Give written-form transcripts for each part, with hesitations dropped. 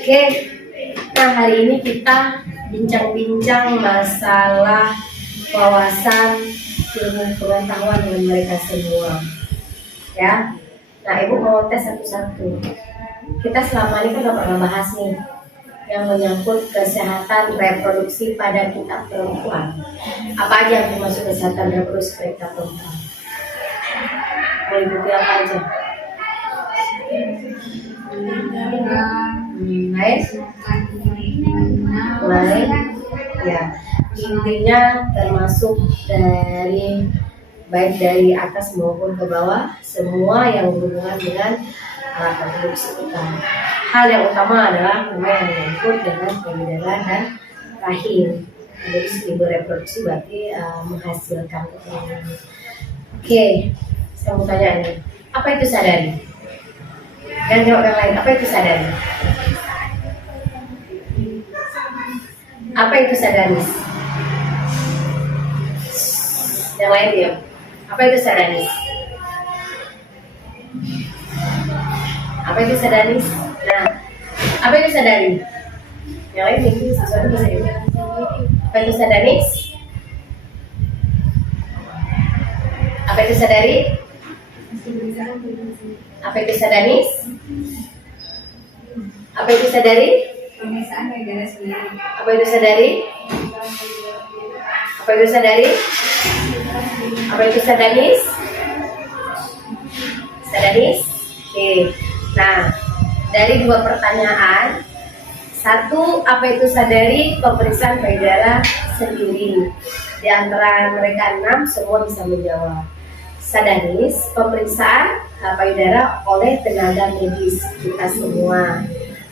Oke, nah hari ini kita bincang-bincang masalah wawasan ilmu pengetahuan dengan mereka semua, ya. Nah, ibu mau tes satu-satu. Kita selama ini kan udah pernah bahas nih yang menyangkut kesehatan reproduksi pada kita perempuan. Apa aja yang termasuk kesehatan reproduksi pada kita perempuan? Mau ikuti apa aja? Lain, ya. Intinya termasuk dari baik dari atas maupun ke bawah, semua yang berhubungan dengan alat reproduksi kita. Hal yang utama adalah yang menyangkut dengan payudara dan rahim. Jadi ibu reproduksi berarti menghasilkan keturunan. Oke, saya mau tanya nih, apa itu sadari? Dan jawab yang lain, apa itu sadari? Apa itu sadanis? Yang lain diam. Apa itu sadanis? Apa itu sadanis? Nah, apa itu sadari? Yang lain mungkin sesuatu bisa diam. Apa itu sadanis? Apa itu sadari? Apa itu sadanis? Apa itu sadari? Apa itu sadari? Apa itu sadari? Apa itu sadanis? Sadanis? Oke. Nah, dari dua pertanyaan, satu, apa itu sadari? Pemeriksaan payudara sendiri. Di antara mereka 6, semua bisa menjawab. Sadanis, pemeriksaan payudara oleh tenaga medis kita semua.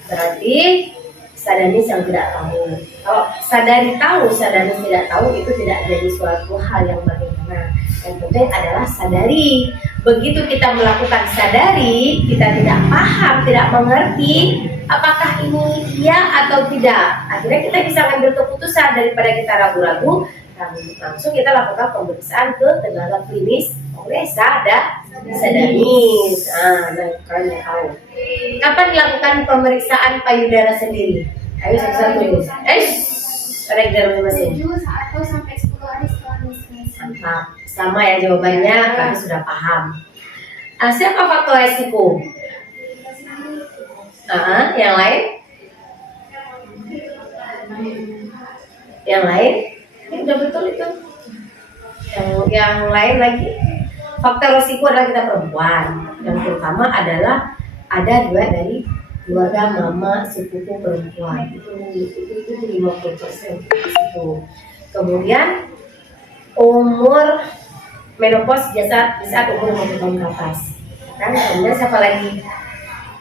Berarti sadanis yang tidak tahu. Kalau sadari tahu, sadanis tidak tahu, itu tidak menjadi suatu hal yang bagaimana. Yang penting adalah sadari. Begitu kita melakukan sadari, kita tidak paham, tidak mengerti apakah ini iya atau tidak. Akhirnya kita bisa ambil keputusan daripada kita ragu-ragu. Langsung kita lakukan pemeriksaan ke tenaga klinis oleh sadanis. Nah, kalian tahu. Kapan dilakukan pemeriksaan payudara sendiri? Ayo satu-satu. Ada yang dalam masing. 7 atau sampai 10 hari setelah menstruasi. Mantap. Sama ya jawabannya, kalian sudah paham. Siapa faktor resiko? Yang lain? Yang lain? Ini udah betul itu. Yang lain lagi. Faktor resiko adalah kita perempuan. Yang pertama adalah ada dua dari keluarga mama sepupu perempuan. Itu 50% itu. Kemudian umur menopause di saat umur 50 tahun ke atas. Kan kemudian siapa lagi?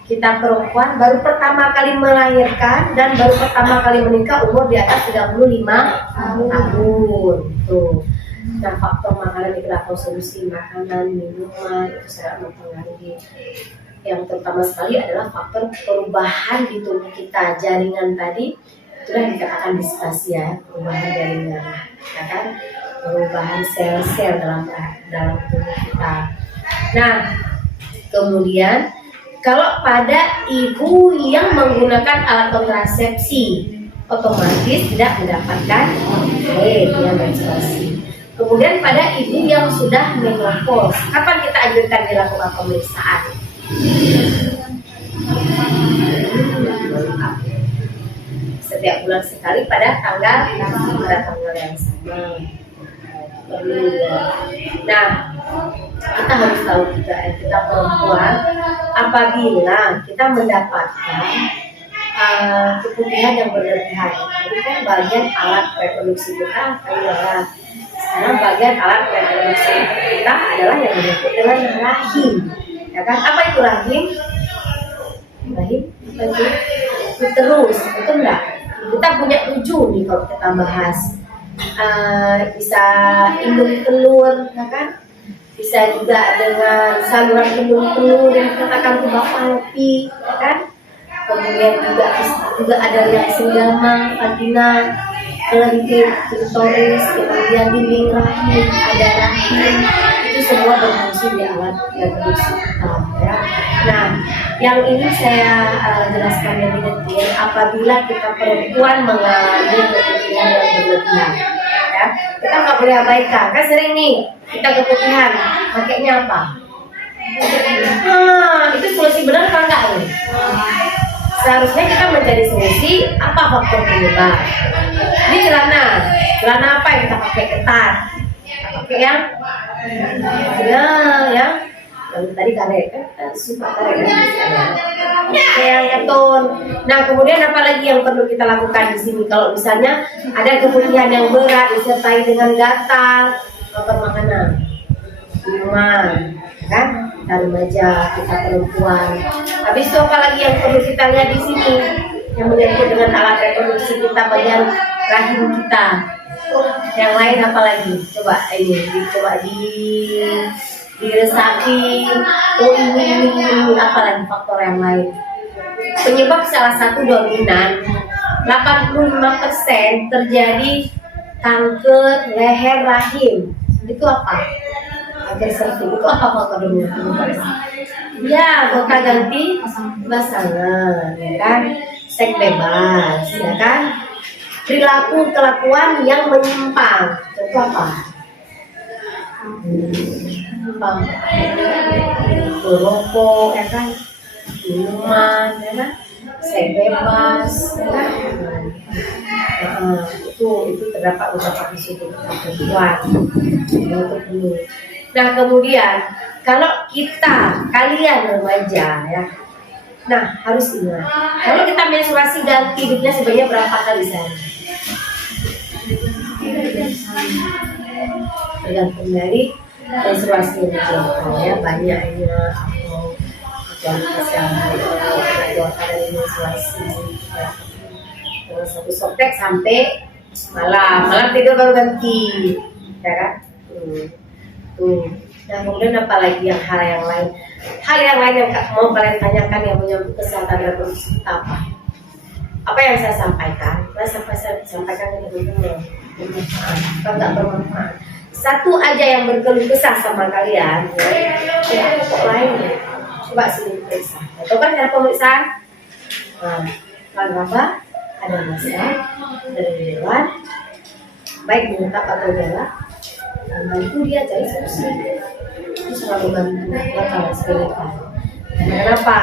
Kita perempuan baru pertama kali melahirkan dan baru pertama kali menikah umur di atas 35 tahun. Tuh. Nah, faktor makanan kita konsumsi makanan, minuman itu sangat mempengaruhi. Yang terutama sekali adalah faktor perubahan di tubuh kita. Jaringan tadi itulah dikatakan distasia, perubahan jaringan, ya kan? Perubahan sel-sel dalam tubuh kita. Nah, kemudian kalau pada ibu yang menggunakan alat kontrasepsi, otomatis tidak mendapatkan dia menstruasi. Kemudian pada ibu yang sudah menopause, kapan kita anjurkan dilakukan pemeriksaan? Setiap bulan sekali pada tanggal yang sama. Nah, kita harus tahu juga kita perempuan apabila kita mendapatkan keputihan yang berlebihan, itu kan bagian alat reproduksi kita payudara. Sekarang bagian alat reproduksi kita adalah yang menyangkut dengan rahim, ya kan? Apa itu rahim? Rahim itu uterus, itu enggak? Kita punya 7 nih kalau kita bahas. Bisa indung telur, ya kan? Bisa juga dengan saluran indung telur yang dikatakan tuba palpi, ya kan? Kemudian juga ada yang senggama, vagina, kelenteng, klitoris, kemudian dinding rahim, ada rahim. Itu semua berfungsi di alat reproduksi kita, ya. Nah, Yang ini saya jelaskan lebih detail. Apabila kita perempuan mengalami keputihan yang berlebihan, ya, kita nggak boleh abaikan. Kan sering nih kita keputihan, pakainya apa? Itu solusi benar apa enggak nih? Seharusnya kita mencari solusi apa faktor penyebab. Ini celana apa yang kita pakai ketat? Kita pakai yang tadi karet kan, kita suka karet kan? Yang keton. Nah, kemudian apa lagi yang perlu kita lakukan di sini? Kalau misalnya ada keputihan yang berat disertai dengan gatal, makan makanan, minuman, kan? Kita remaja, kita perempuan. Habis itu apa lagi yang perlu kita lihat di sini? Yang menyangkut dengan alat reproduksi kita, bagian rahim kita. Yang lain apa lagi? Coba diresapi. Ini apa lagi faktor yang lain? Penyebab salah satu dominan 85% terjadi kanker leher rahim. Itu apa? Kanker cervix. Itu apa faktor dominan? Ya, gonta ganti pasangan, ya kan? Seks bebas, ya kan? Perilaku kelakuan yang menyimpang. Itu apa? Merokok, ya kan? Minuman, ya kan? Seks bebas, ya kan? Itu terdapat beberapa isu perempuan. Nah, kemudian kalau kalian remaja, ya, nah harus ingat, kalau kita menstruasi ganti hidupnya sebanyak berapa kali sehari? Tergantung dari menstruasi yang dilakukan, ya, banyaknya atau kualitas yang dilakukan dari menstruasi, ya. Satu softtek sampai malam tidur baru ganti, ya kan? Nah, kemudian apa lagi hal yang lain yang mau kalian tanyakan yang menyangkut kesehatan reproduksi kita apa yang saya sampaikan? Saya sampaikan ke teman-teman nggak bermanfaat. Satu aja yang berkeluh kesah sama kalian, ya kok lainnya. Coba sini periksa. Coba cara pemeriksaan. Kalau apa? Ada masa dari dewan, baik mengungkap atau galak, bantu dia cari solusi. Itu selalu bantu kalau sepelekan. Kenapa?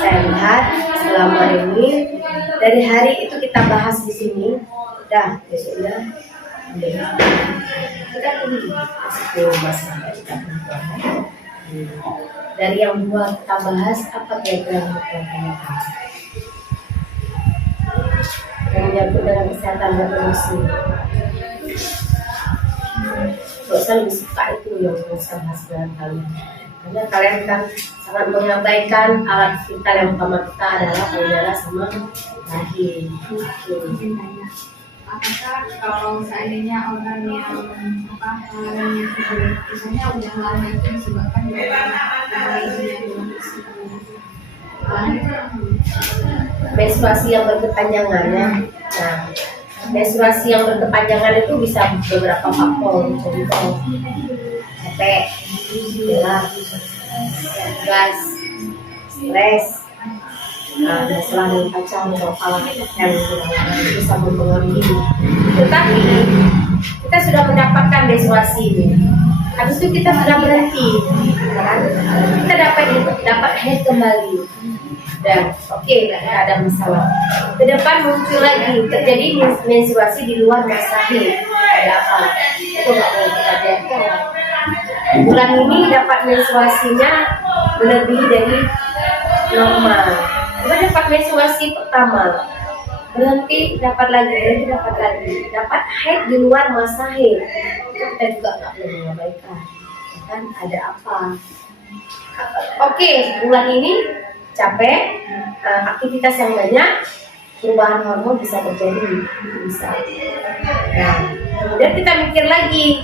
Saya lihat selama ini dari hari itu kita bahas di sini, besoknya kita pilih itu masalah kita perempuan. Dari yang dua kita bahas apa kira-kira yang kita yang menyangkut dengan kesehatan reproduksi. Saya lebih suka itu yang saya bahas dengan kalian, karena kalian kan sangat mengabaikan alat vital yang utama kita adalah payudara sama rahim. Apakah kalau seandainya orang yang misalnya udah lama itu disebabkan dari menstruasi yang berkepanjangan, ya. Nah, menstruasi yang berkepanjangan itu bisa beberapa faktor, contoh capek, lelah, gas, stres, masalah dengan pacar atau hal yang bisa mempengaruhi. Tetapi kita sudah mendapatkan menstruasi ini, habis itu kita sudah berhenti, kan? Kita dapat head kembali. Dan tidak ada masalah. Ke depan muncul lagi terjadi menstruasi di luar masa haid. Ada apa? Itu nggak boleh kita biarkan. Bulan ini dapat menstruasinya melebihi dari normal. Kita dapat menstruasi pertama, berhenti dapat lagi, dapat haid di luar masa haid. Kita juga nggak boleh mengabaikan. Kan ada apa? Oke, bulan ini capek, aktivitas yang banyak, perubahan hormon bisa terjadi, bisa. Nah, kemudian kita mikir lagi,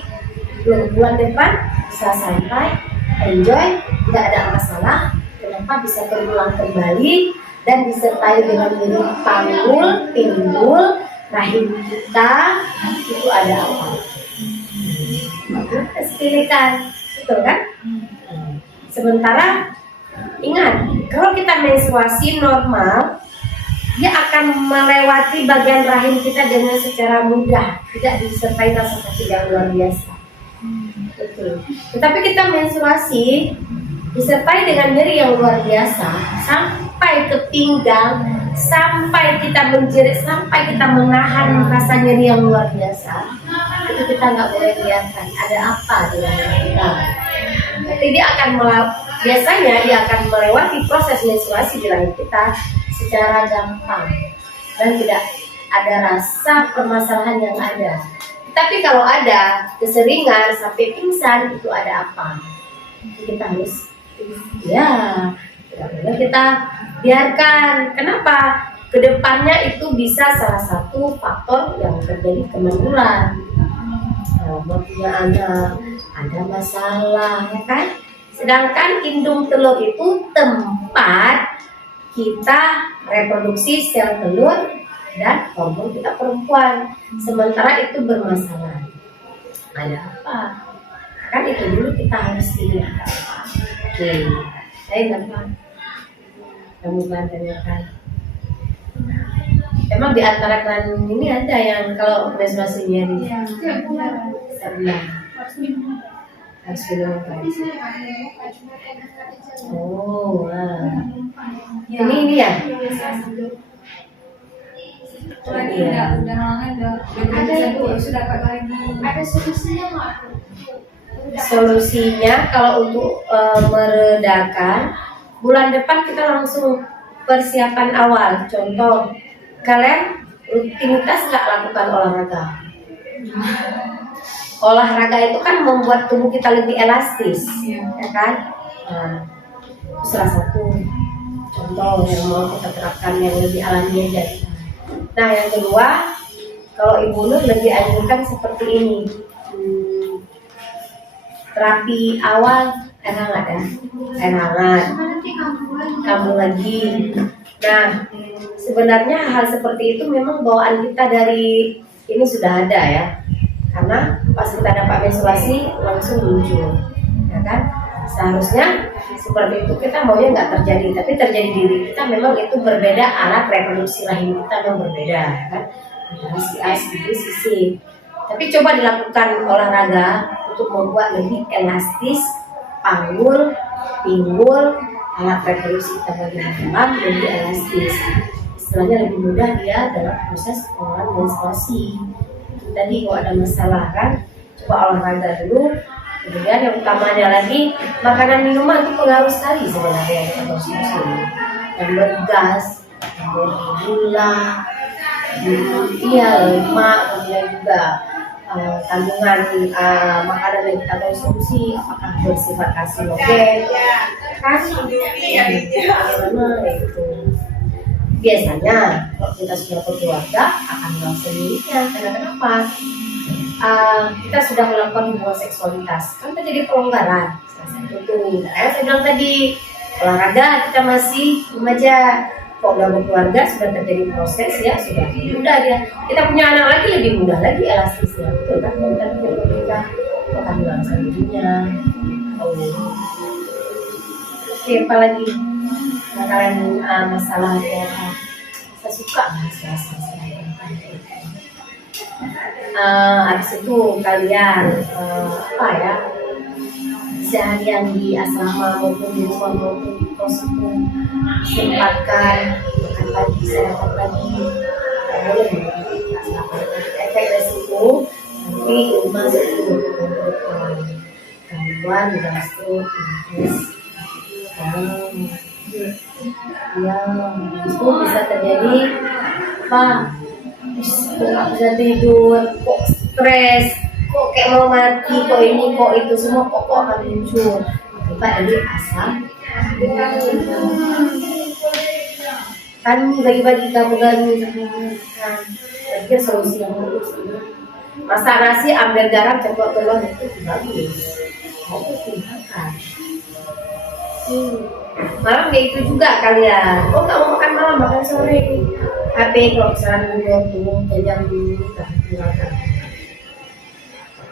bulan depan bisa santai, enjoy, tidak ada masalah. Kenapa bisa terulang kembali dan disertai dengan nyeri panggul, pinggul, rahim kita itu ada apa? Kita sepelekan, betul kan? Sementara Ingat, kalau kita menstruasi normal, dia akan melewati bagian rahim kita dengan secara mudah, tidak disertai rasa sakit yang luar biasa. Betul. Tetapi kita menstruasi disertai dengan nyeri yang luar biasa sampai ke pinggang, sampai kita menjerit, sampai kita menahan rasa nyeri yang luar biasa. Itu kita nggak boleh lihatkan ada apa di dalam kita. Jadi dia akan biasanya dia akan melewati proses menstruasi di rahim kita secara gampang dan tidak ada rasa permasalahan yang ada. Tapi kalau ada keseringan sampai pingsan, itu ada apa? Kita harus ya tidak boleh kita biarkan. Kenapa? Kedepannya itu bisa salah satu faktor yang terjadi kemandulan. Punya anak ada masalah, ya kan? Sedangkan indung telur itu tempat kita reproduksi sel telur dan hormon kita perempuan. Sementara itu bermasalah, ada apa? Kan itu dulu kita harus lihat ada apa. Oke, saya gampang. Kamu tanyakan. Emang di antara kalian ini ada yang kalau menstruasinya di sebelah harus minum. Oh, wah. Ini ya. Lagi udah lama sudah dapat lagi. Ada solusinya nggak? Solusinya kalau untuk meredakan, bulan depan kita langsung persiapan awal. Contoh, kalian rutinitas nggak lakukan olahraga. Olahraga itu kan membuat tubuh kita lebih elastis, ya kan? Nah, itu salah satu contoh yang mau kita terapkan yang lebih alami aja. Nah, yang kedua, kalau Ibu Nur lebih anjurkan seperti ini. Terapi awal air hangat ya, air hangat, kambuh lagi. Nah, sebenarnya hal seperti itu memang bawaan kita dari ini sudah ada ya, karena pas kita dapat menstruasi langsung muncul, ya kan? Seharusnya seperti itu kita maunya nggak terjadi, tapi terjadi di diri kita. Memang itu berbeda, alat reproduksi rahim kita memang berbeda, ya kan? Ada si A, si B, si C. Tapi coba dilakukan olahraga untuk membuat lebih elastis, panggul, pinggul, alat reproduksi kita bagian dalam lebih elastis. Istilahnya lebih mudah dia dalam proses pengolahan menstruasi. Tadi kalau ada masalah kan, coba olahraga dulu. Kemudian yang utamanya lagi, makanan minuman itu pengaruh sekali sebenarnya kita konsumsi. Yang bergas, yang bergula, lemak, kemudian juga kandungan makanan yang kita konsumsi apakah bersifat karsinogen kan bagaimana itu biasanya kalau kita sudah berkeluarga akan merasa dirinya karena kenapa kita sudah melakukan hubungan seksualitas kan terjadi pelonggaran salah satu tuh saya bilang tadi olahraga kita masih remaja. Kalau udah berkeluarga sudah terjadi proses ya sudah mudah dia. Kita punya anak lagi lebih mudah lagi elastisnya, betul kan? Kita menikah, akan melangsung dirinya. Oke, apa lagi? Kalian masalah ya? Saya suka masalah. Habis itu kalian apa ya? Seharian di asrama maupun di rumah maupun di kos itu sempatkan makan pagi, sarapan pagi, boleh efek resiko nanti masuk ke gangguan gastro ya itu bisa terjadi apa? Kok nggak bisa tidur, kok stres, kok kayak mau mati, kok ini, kok itu, semua kok akan muncul akibat dari asam. Kami bagi-bagi kamu berpikir solusi yang bagus. Masak nasi, ambil garam, campur telur itu bagus. Mau tinggalkan. Malam ya itu juga kalian. Oh nggak mau makan malam, makan sore. HP kalau misalnya dulu jam dulu nggak tinggalkan.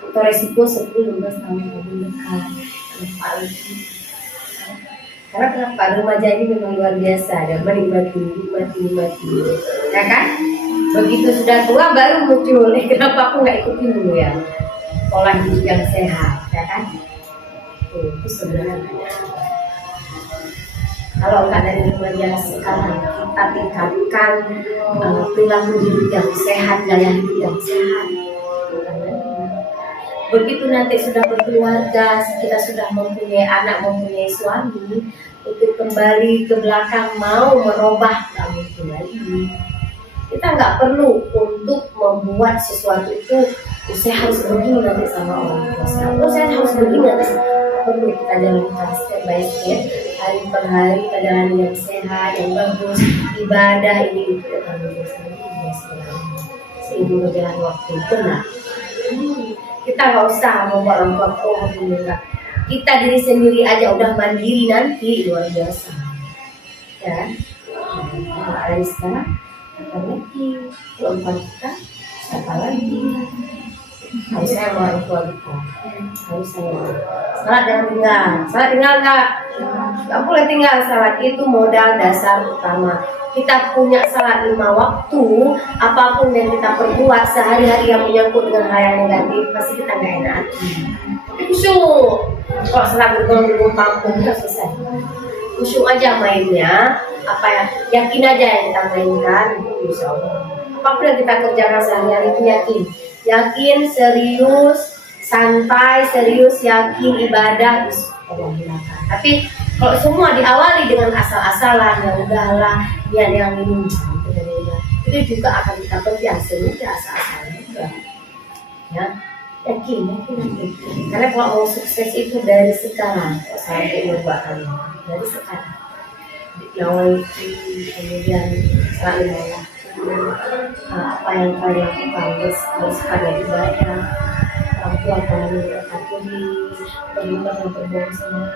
Atau resiko 10-15 tahun kamu nikah lupa lagi Karena kenapa? Remaja ini memang luar biasa dan menikmati, ya kan? Begitu sudah tua baru muncul, kenapa aku nggak ikutin dulu ya pola hidup yang sehat, ya kan? Itu sebenarnya. Kalau nggak dari remaja sekarang, kita tingkatkan perilaku hidup yang sehat, gaya hidup yang sehat. Begitu nanti sudah berkeluarga, kita sudah mempunyai anak, mempunyai suami, untuk kembali ke belakang mau merubah nggak mungkin lagi. Kita nggak perlu untuk membuat sesuatu itu saya harus begini nanti sama orang tua saya harus begini nanti. Perlu kita jalankan step by step, hari per hari kita jalani yang sehat, yang bagus, ibadah ini kita akan biasa seiring berjalan waktu benar. Kita nggak usah membuat orang tua enggak. Kita diri sendiri aja udah mandiri nanti luar biasa, ya. Mulai sekarang apa lagi? Keempat kita siapa lagi? Harus saya sama orang tua kita. Harus saya. Salat jangan tinggal nggak? Nggak boleh tinggal. Salat itu modal dasar utama. Kita punya salat 5 waktu, apapun yang kita perbuat sehari-hari yang menyangkut dengan hal yang negatif pasti kita nggak enak hati. Khusyuk. Kalau salat bergulung-gulung pampung kita selesai. Khusyuk aja mainnya. Apa ya? Yakin aja yang kita mainkan. Insya Allah. Apapun yang kita kerjakan sehari-hari itu yakin, serius, santai, serius, yakin, ibadah, Allah mulakan. Tapi kalau semua diawali dengan asal-asalan, yang udahlah, niat yang ini, itu juga akan kita pergi hasilnya asal-asalan juga. Ya, yakin. Karena kalau mau sukses itu dari sekarang, sampai berbuat dari sekarang. Nawaiti, kemudian selalu apa yang kalian lakukan bersama ibadah, orang tua kalian berkati berlimpah dan berbohong sama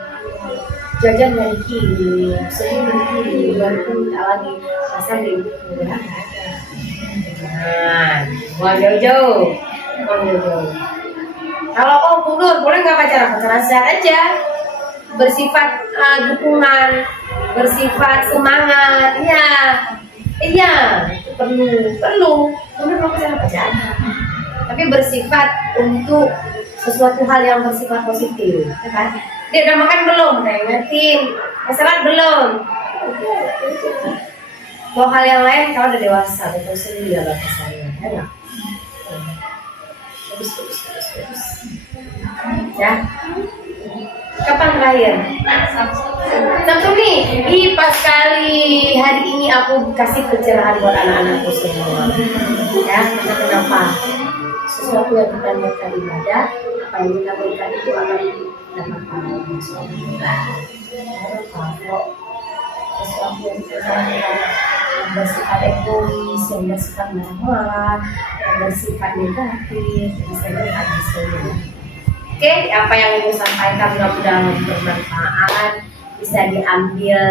jajan dari kiri, semua dari kiri, baru tak lagi masa di mudah ada. Buang jauh-jauh. Kalau kau mundur, boleh nggak pacaran sehat aja, bersifat dukungan, bersifat semangat, iya, perlu pacaran, tapi bersifat untuk sesuatu hal yang bersifat positif, ya kan? Dia udah makan belum? Nah, ingetin, masalah belum. Kalau hal yang lain kalau udah dewasa, betul sendiri ya batasannya, ya nggak? Bagus. Ya. Kapan terakhir? Sabtu nih. Pas kali hari ini aku kasih pencerahan buat anak-anakku semua. Ya, kenapa? Sesuatu yang kita niatkan ibadah, apa yang kita berikan itu akan dapat pahala. Kalau sesuatu yang kita lakukan yang bersifat egois, yang bersifat marah-marah, yang bersifat negatif, bisa habis semua. Oke, apa yang ibu sampaikan mudah-mudahan bermanfaat, bisa diambil